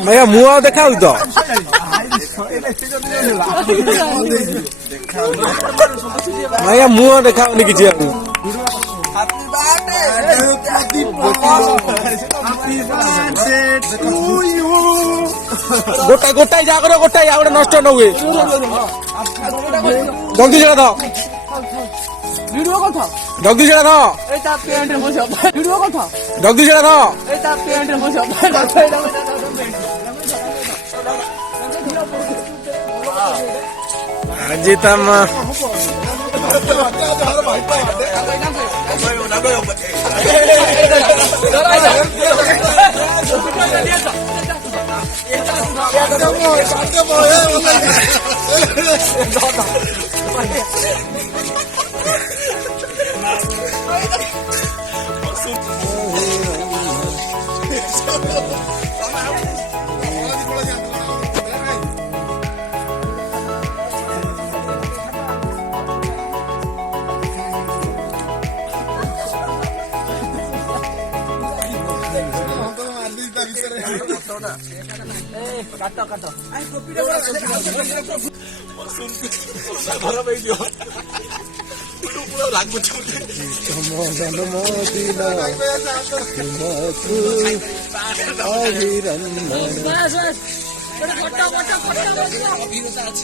भैया मुआ देखा तो भैया मुआ देखा किसी गोटाई गोटाई जा गोटाई आगे नष्ट न हुए जल्दी सेटा दाओ ভিডিও কথা जल्दी सेटा दाओ এটা পেন্টে বসে ভিডিও কথা जल्दी सेटा दाओ এটা পেন্টে বসে जीतम কাটো কাটো অভিনন্দন